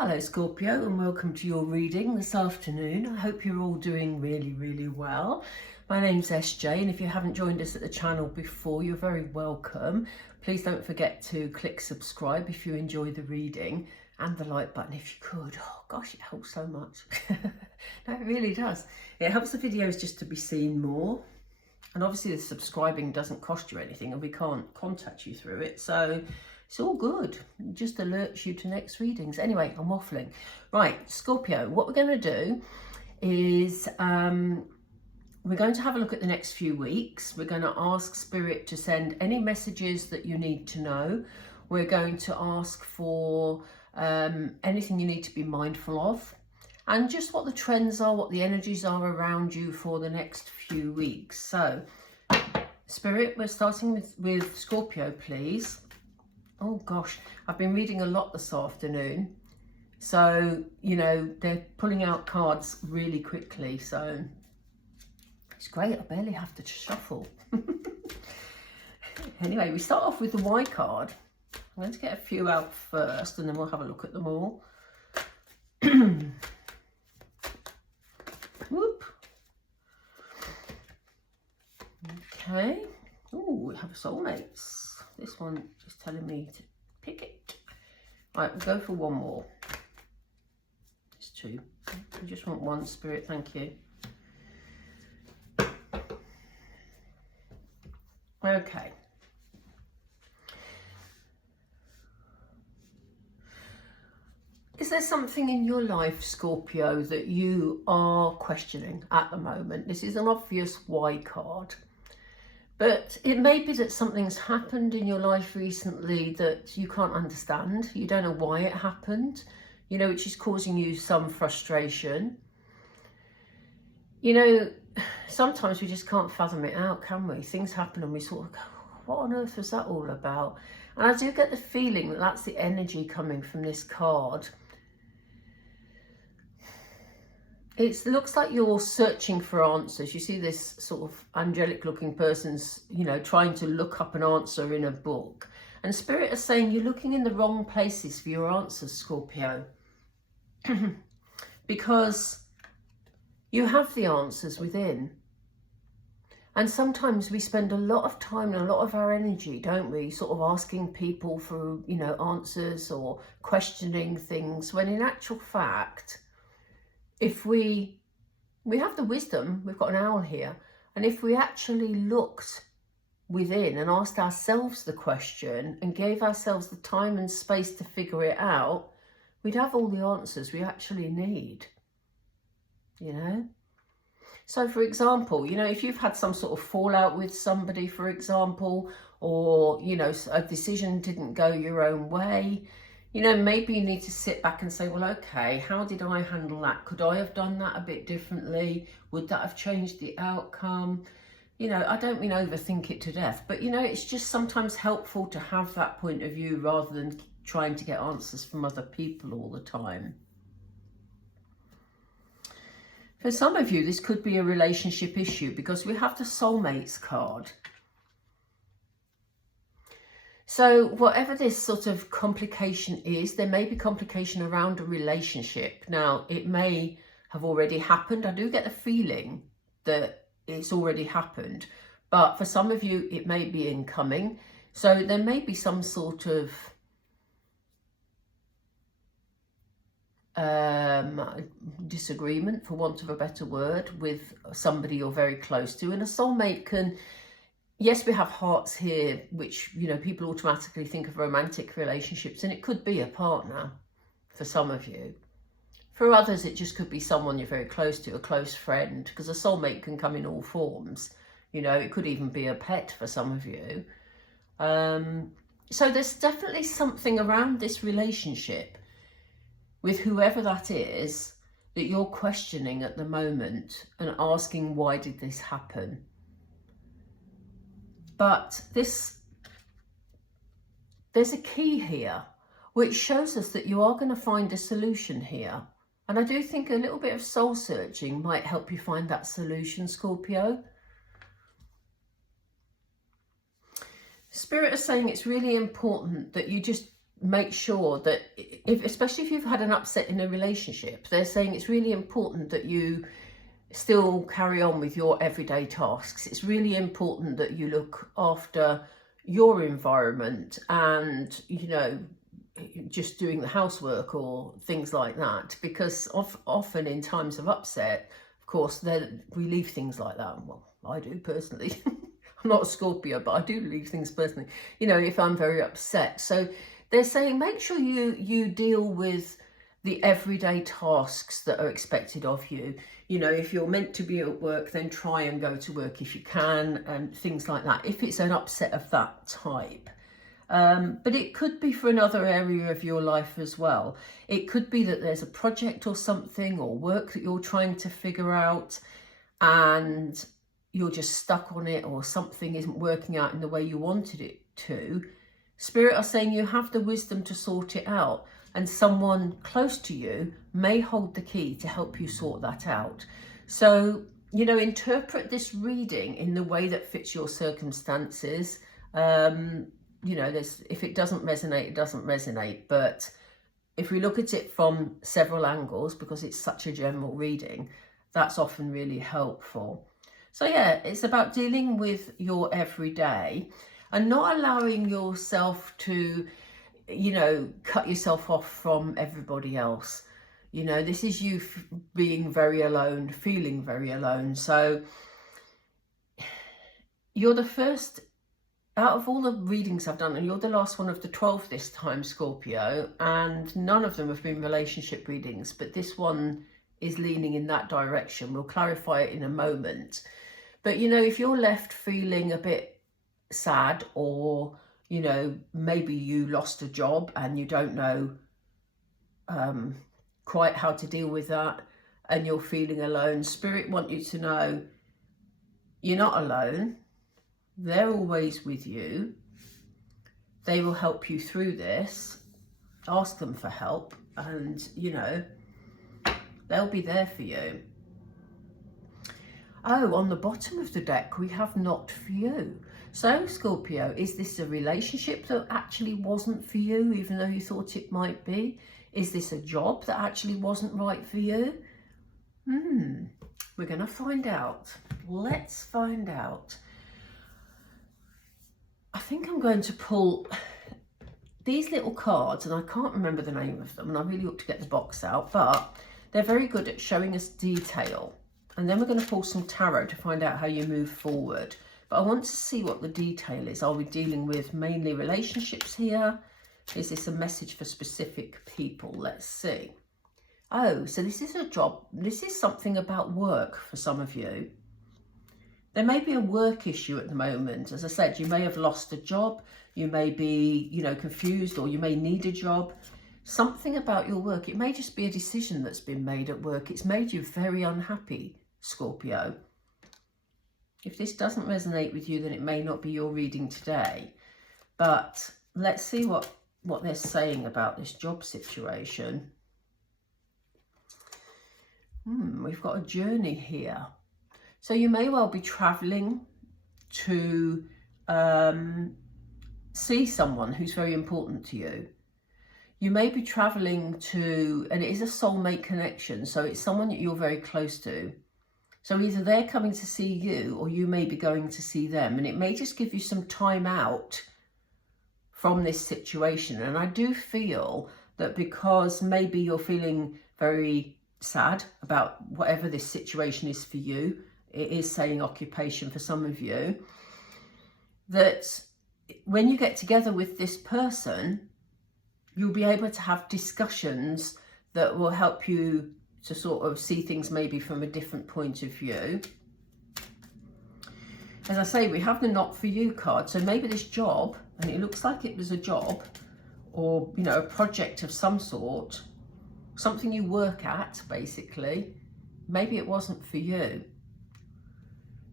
Hello Scorpio, and welcome to your reading this afternoon. I hope you're all doing really well. My name's Esjaye, and if you haven't joined us at the channel before, you're very welcome. Please don't forget to click subscribe if you enjoy the reading, and the like button if you could. Oh gosh, it helps so much. No, it really does. It helps the videos just to be seen more. And obviously the subscribing doesn't cost you anything, and we can't contact you through it, so it's all good. It just alerts you to next readings. Anyway, I'm waffling. Right, Scorpio, what we're going to do is we're going to have a look at the next few weeks. We're going to ask Spirit to send any messages that you need to know. We're going to ask for anything you need to be mindful of, and just what the trends are, what the energies are around you for the next few weeks. So, Spirit, we're starting with Scorpio, please. Oh gosh, I've been reading a lot this afternoon. So, you know, they're pulling out cards really quickly. So it's great. I barely have to shuffle. Anyway, we start off with the Y card. I'm going to get a few out first, and then we'll have a look at them all. Whoop. Okay. Oh, we have soulmates. This one is telling me to pick it. Right, we'll go for one more. It's two. I just want one, Spirit, thank you. Okay. Is there something in your life, Scorpio, that you are questioning at the moment? This is an obvious Y card. But it may be that something's happened in your life recently that you can't understand. You don't know why it happened, you know, which is causing you some frustration. You know, sometimes we just can't fathom it out, can we? Things happen and we sort of go, what on earth was that all about? And I do get the feeling that that's the energy coming from this card. It looks like you're searching for answers. You see this sort of angelic looking person's, you know, trying to look up an answer in a book. And Spirit is saying you're looking in the wrong places for your answers, Scorpio. Because you have the answers within. And sometimes we spend a lot of time and a lot of our energy, don't we, sort of asking people for, you know, answers or questioning things, when in actual fact, if we have the wisdom, we've got an owl here, and if we actually looked within and asked ourselves the question and gave ourselves the time and space to figure it out, we'd have all the answers we actually need, you know? So for example, you know, if you've had some sort of fallout with somebody, for example, or, you know, a decision didn't go your own way, you know, maybe you need to sit back and say, well, okay, how did I handle that? Could I have done that a bit differently? Would that have changed the outcome? You know, I don't mean overthink it to death, but, you know, it's just sometimes helpful to have that point of view rather than trying to get answers from other people all the time. For some of you, this could be a relationship issue because we have the soulmates card. So whatever this sort of complication is, there may be complication around a relationship. Now, it may have already happened. I do get the feeling that it's already happened. But for some of you, it may be incoming. So there may be some sort of disagreement, for want of a better word, with somebody you're very close to. And a soulmate can... Yes, we have hearts here, which, you know, people automatically think of romantic relationships, and it could be a partner for some of you. For others, it just could be someone you're very close to, a close friend, because a soulmate can come in all forms. You know, it could even be a pet for some of you. So there's definitely something around this relationship with whoever that is that you're questioning at the moment and asking, why did this happen? But there's a key here, which shows us that you are going to find a solution here. And I do think a little bit of soul searching might help you find that solution, Scorpio. Spirit is saying it's really important that you just make sure that, especially if you've had an upset in a relationship, they're saying it's really important that you still carry on with your everyday tasks. It's really important that you look after your environment and, you know, just doing the housework or things like that, because often in times of upset, of course, we leave things like that. Well, I do personally. I'm not a Scorpio, but I do leave things personally, you know, if I'm very upset. So they're saying make sure you deal with the everyday tasks that are expected of you. You know, if you're meant to be at work, then try and go to work if you can, and things like that, if it's an upset of that type. But it could be for another area of your life as well. It could be that there's a project or something or work that you're trying to figure out and you're just stuck on it, or something isn't working out in the way you wanted it to. Spirit are saying you have the wisdom to sort it out, and someone close to you may hold the key to help you sort that out. So, you know, interpret this reading in the way that fits your circumstances. You know, if it doesn't resonate, it doesn't resonate. But if we look at it from several angles, because it's such a general reading, that's often really helpful. So yeah, it's about dealing with your everyday and not allowing yourself to, you know, cut yourself off from everybody else. You know, this is you being very alone, feeling very alone. So you're the first out of all the readings I've done, and you're the last one of the 12 this time, Scorpio, and none of them have been relationship readings, but this one is leaning in that direction. We'll clarify it in a moment. But, you know, if you're left feeling a bit sad, or, you know, maybe you lost a job and you don't know quite how to deal with that, and you're feeling alone, Spirit want you to know you're not alone. They're always with you. They will help you through this. Ask them for help, and, you know, they'll be there for you. Oh, on the bottom of the deck, we have not for you. So, Scorpio, is this a relationship that actually wasn't for you, even though you thought it might be? Is this a job that actually wasn't right for you? We're going to find out. Let's find out. I think I'm going to pull these little cards, and I can't remember the name of them, and I really ought to get the box out, but they're very good at showing us detail. And then we're going to pull some tarot to find out how you move forward. But I want to see what the detail is. Are we dealing with mainly relationships here? Is this a message for specific people? Let's see. Oh, so this is a job. This is something about work for some of you. There may be a work issue at the moment. As I said, you may have lost a job. You may be, you know, confused, or you may need a job. Something about your work. It may just be a decision that's been made at work. It's made you very unhappy, Scorpio. If this doesn't resonate with you, then it may not be your reading today. But let's see what they're saying about this job situation. We've got a journey here. So you may well be travelling to see someone who's very important to you. You may be travelling to, and it is a soulmate connection, so it's someone that you're very close to. So either they're coming to see you, or you may be going to see them, and it may just give you some time out from this situation. And I do feel that because maybe you're feeling very sad about whatever this situation is for you, it is saying occupation for some of you, that when you get together with this person, you'll be able to have discussions that will help you to sort of see things maybe from a different point of view. As I say, we have the not for you card. So maybe this job, and it looks like it was a job, or, you know, a project of some sort, something you work at, basically, maybe it wasn't for you.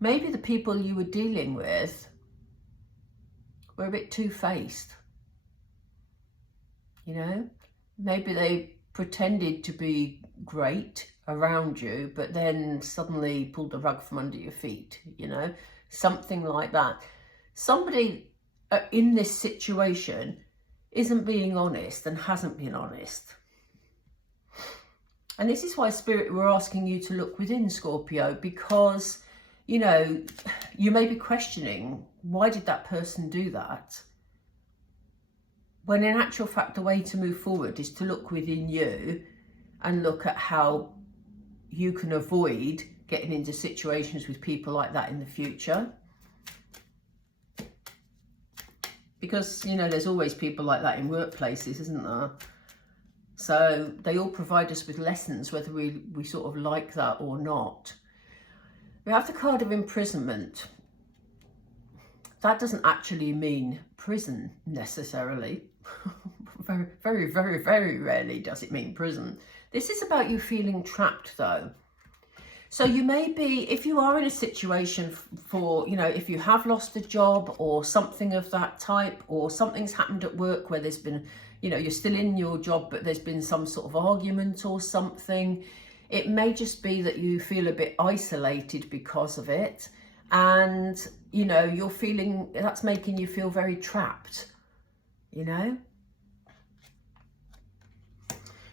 Maybe the people you were dealing with were a bit two-faced. You know, maybe they pretended to be great around you, but then suddenly pulled the rug from under your feet, you know, something like that. Somebody in this situation isn't being honest and hasn't been honest. And this is why Spirit were asking you to look within, Scorpio, because, you know, you may be questioning, why did that person do that? When in actual fact, the way to move forward is to look within you and look at how you can avoid getting into situations with people like that in the future. Because, you know, there's always people like that in workplaces, isn't there? So they all provide us with lessons, whether we sort of like that or not. We have the card of imprisonment. That doesn't actually mean prison necessarily. Very, very, very, very rarely does it mean prison. This is about you feeling trapped though. So you may be, if you are in a situation for, you know, if you have lost a job or something of that type, or something's happened at work where there's been, you know, you're still in your job, but there's been some sort of argument or something. It may just be that you feel a bit isolated because of it. And, you know, you're feeling, that's making you feel very trapped, you know.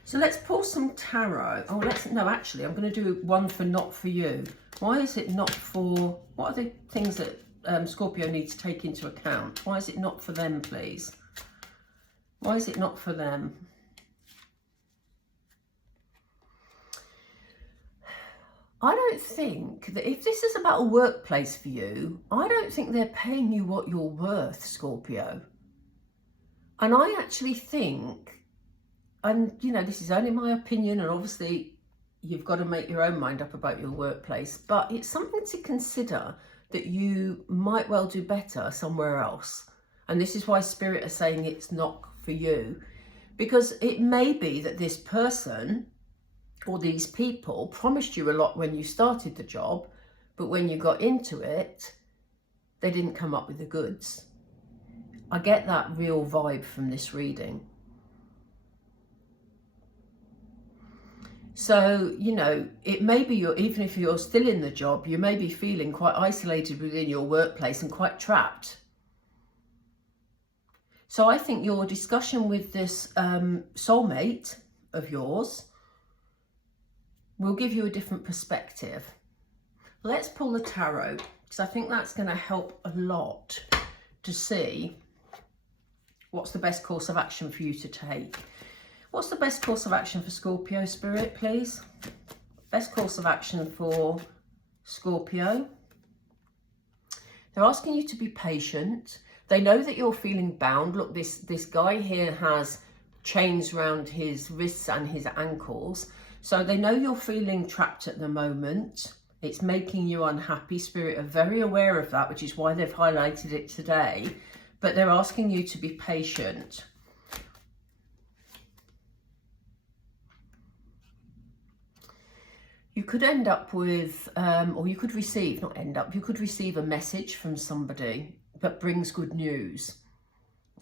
So let's pull some tarot. Oh, no, actually, I'm going to do one for not for you. Why is it not for, what are the things that Scorpio needs to take into account? Why is it not for them, please? Why is it not for them? I don't think that if this is about a workplace for you, I don't think they're paying you what you're worth, Scorpio. And I actually think, and you know, this is only my opinion, and obviously you've got to make your own mind up about your workplace, but it's something to consider that you might well do better somewhere else. And this is why Spirit are saying it's not for you, because it may be that this person or these people promised you a lot when you started the job, but when you got into it, they didn't come up with the goods. I get that real vibe from this reading. So, you know, it may be even if you're still in the job, you may be feeling quite isolated within your workplace and quite trapped. So I think your discussion with this soulmate of yours will give you a different perspective. Let's pull the tarot, because I think that's going to help a lot to see what's the best course of action for you to take. What's the best course of action for Scorpio, Spirit, please? Best course of action for Scorpio. They're asking you to be patient. They know that you're feeling bound. Look, this guy here has chains around his wrists and his ankles. So they know you're feeling trapped at the moment. It's making you unhappy. Spirit are very aware of that, which is why they've highlighted it today. But they're asking you to be patient. You could end up with, or you could receive, not end up, you could receive a message from somebody that brings good news,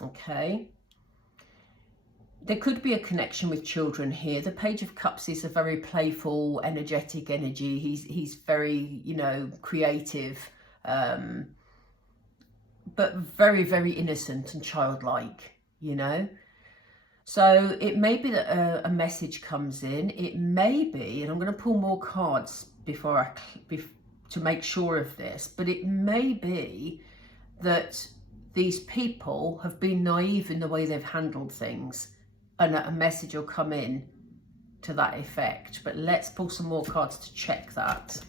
okay? There could be a connection with children here. The Page of Cups is a very playful, energetic energy. He's very, you know, creative, but very, very innocent and childlike, you know? So it may be that a message comes in. It may be, and I'm going to pull more cards before to make sure of this, but it may be that these people have been naive in the way they've handled things, and a message will come in to that effect. But let's pull some more cards to check that.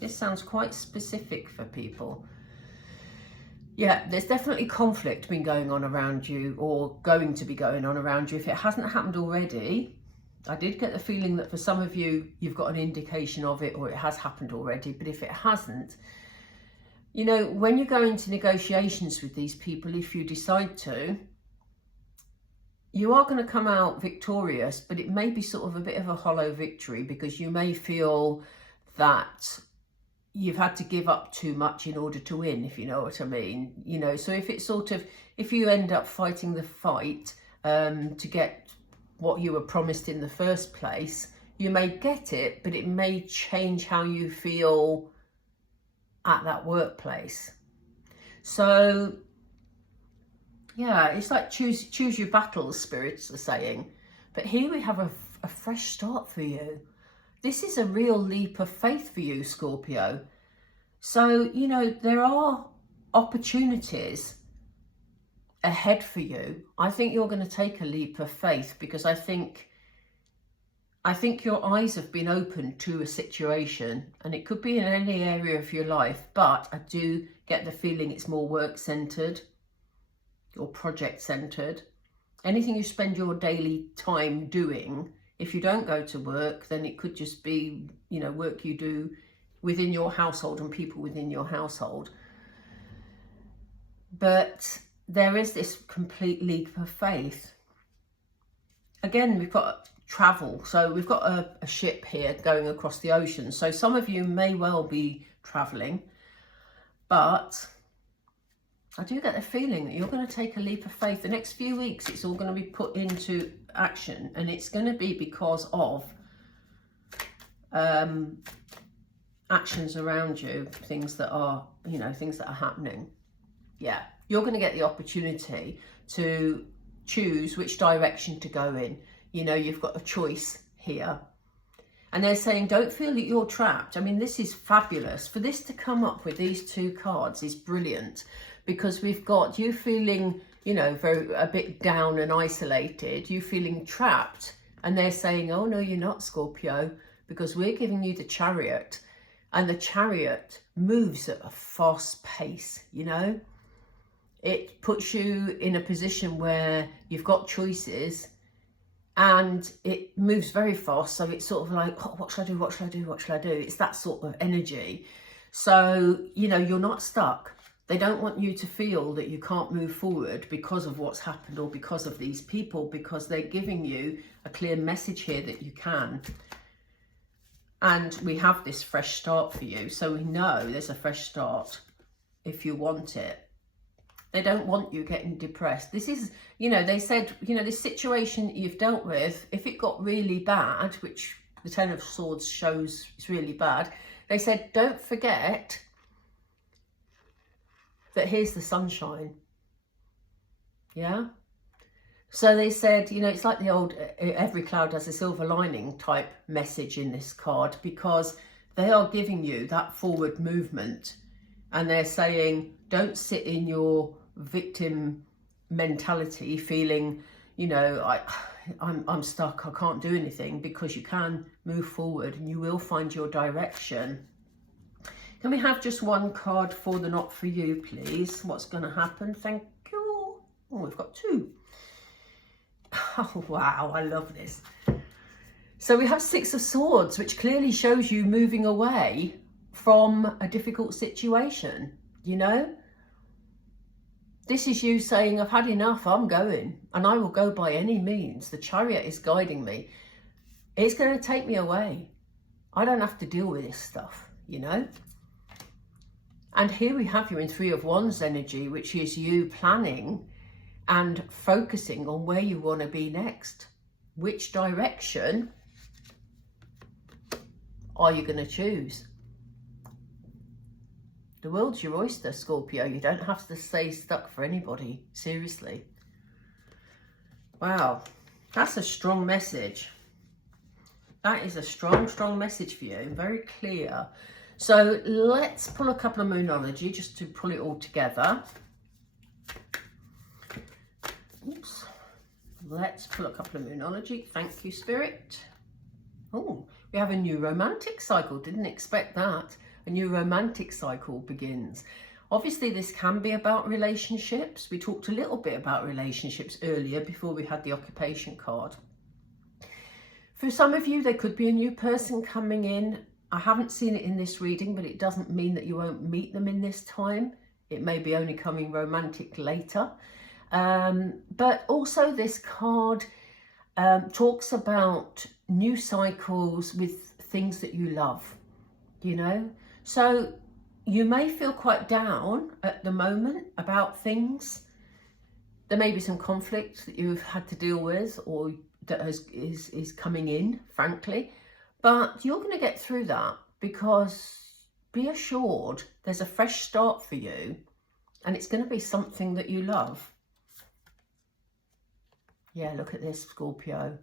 This sounds quite specific for people. Yeah, there's definitely conflict been going on around you, or going to be going on around you. If it hasn't happened already, I did get the feeling that for some of you, you've got an indication of it, or it has happened already. But if it hasn't, you know, when you go into negotiations with these people, if you decide to, you are going to come out victorious, but it may be sort of a bit of a hollow victory, because you may feel that you've had to give up too much in order to win, if you know what I mean. You know, so if it's sort of, if you end up fighting the fight to get what you were promised in the first place, you may get it, but it may change how you feel at that workplace. So Yeah, it's like choose your battles, spirits are saying. But here we have a fresh start for you. This is a real leap of faith for you, Scorpio. So, you know, there are opportunities ahead for you. I think you're going to take a leap of faith, because I think your eyes have been opened to a situation, and it could be in any area of your life, but I do get the feeling it's more work-centered or project-centered. Anything you spend your daily time doing, if you don't go to work, then it could just be, you know, work you do within your household and people within your household. But there is this complete leap of faith. Again, we've got travel. So we've got a ship here going across the ocean. So some of you may well be traveling, but I do get the feeling that you're going to take a leap of faith. The next few weeks, it's all going to be put into action, and it's going to be because of actions around you, things that are, you know, things that are happening. Yeah, you're going to get the opportunity to choose which direction to go in. You know, you've got a choice here. And they're saying, don't feel that you're trapped. I mean, this is fabulous. For this to come up with these two cards is brilliant, because we've got you feeling, you know, a bit down and isolated, you feeling trapped. And they're saying, oh, no, you're not, Scorpio, because we're giving you the Chariot. And the Chariot moves at a fast pace, you know. It puts you in a position where you've got choices, and it moves very fast. So it's sort of like, oh, what should I do? What should I do? What should I do? It's that sort of energy. So, you know, you're not stuck. They don't want you to feel that you can't move forward because of what's happened or because of these people, because they're giving you a clear message here that you can. And we have this fresh start for you. So we know there's a fresh start if you want it. They don't want you getting depressed. This is, you know, they said, you know, this situation you've dealt with, if it got really bad, which the Ten of Swords shows it's really bad, they said, don't forget that here's the sunshine. Yeah. So they said, you know, it's like the old, every cloud has a silver lining type message in this card, because they are giving you that forward movement. And they're saying, don't sit in your victim mentality, feeling, you know, I'm stuck, I can't do anything, because you can move forward and you will find your direction. Can we have just one card for the not for you, please? What's going to happen? Thank you. Oh, we've got two. Oh, wow, I love this. So we have Six of Swords, which clearly shows you moving away from a difficult situation, you know? This is you saying, I've had enough, I'm going, and I will go by any means. The Chariot is guiding me. It's going to take me away. I don't have to deal with this stuff, you know? And here we have you in Three of Wands energy, which is you planning and focusing on where you want to be next. Which direction are you going to choose? The world's your oyster, Scorpio. You don't have to stay stuck for anybody. Seriously. Wow. That's a strong message. That is a strong, strong message for you. Very clear. So let's pull a couple of Moonology just to pull it all together. Oops. Let's pull a couple of Moonology. Thank you, Spirit. Oh, we have a new romantic cycle. Didn't expect that. A new romantic cycle begins. Obviously, this can be about relationships. We talked a little bit about relationships earlier before we had the occupation card. For some of you, there could be a new person coming in. I haven't seen it in this reading, but it doesn't mean that you won't meet them in this time. It may be only coming romantic later. But also this card talks about new cycles with things that you love, you know? So you may feel quite down at the moment about things. There may be some conflict that you've had to deal with, or that is coming in, frankly. But you're going to get through that, because be assured there's a fresh start for you, and it's going to be something that you love. Yeah, look at this, Scorpio.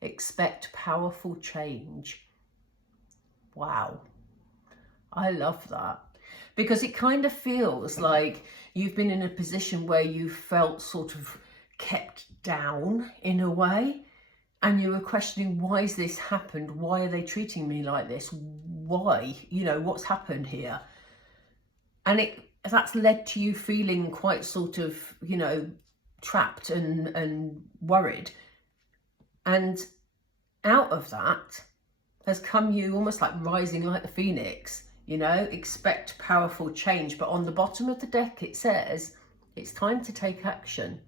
Expect powerful change. Wow. I love that. Because it kind of feels like you've been in a position where you felt sort of kept down in a way. And you were questioning, why has this happened? Why are they treating me like this? Why? You know, what's happened here? And that's led to you feeling quite sort of, you know, trapped and worried. And out of that has come you almost like rising like the phoenix, you know, expect powerful change. But on the bottom of the deck, it says, it's time to take action.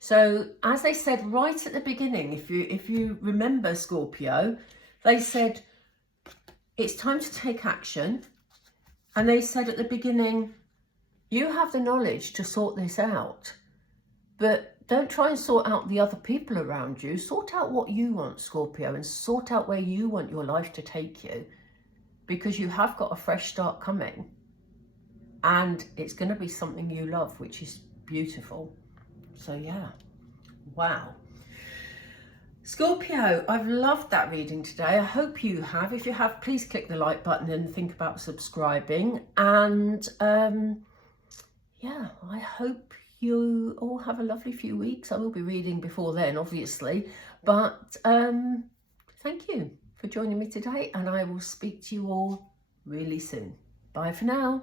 So as they said right at the beginning, if you remember, Scorpio, they said, it's time to take action. And they said at the beginning, you have the knowledge to sort this out, but don't try and sort out the other people around you. Sort out what you want, Scorpio, and sort out where you want your life to take you, because you have got a fresh start coming. And it's going to be something you love, which is beautiful. So yeah, wow. Scorpio, I've loved that reading today. I hope you have. If you have, please click the like button and think about subscribing. And yeah, I hope you all have a lovely few weeks. I will be reading before then, obviously. But thank you for joining me today, and I will speak to you all really soon. Bye for now.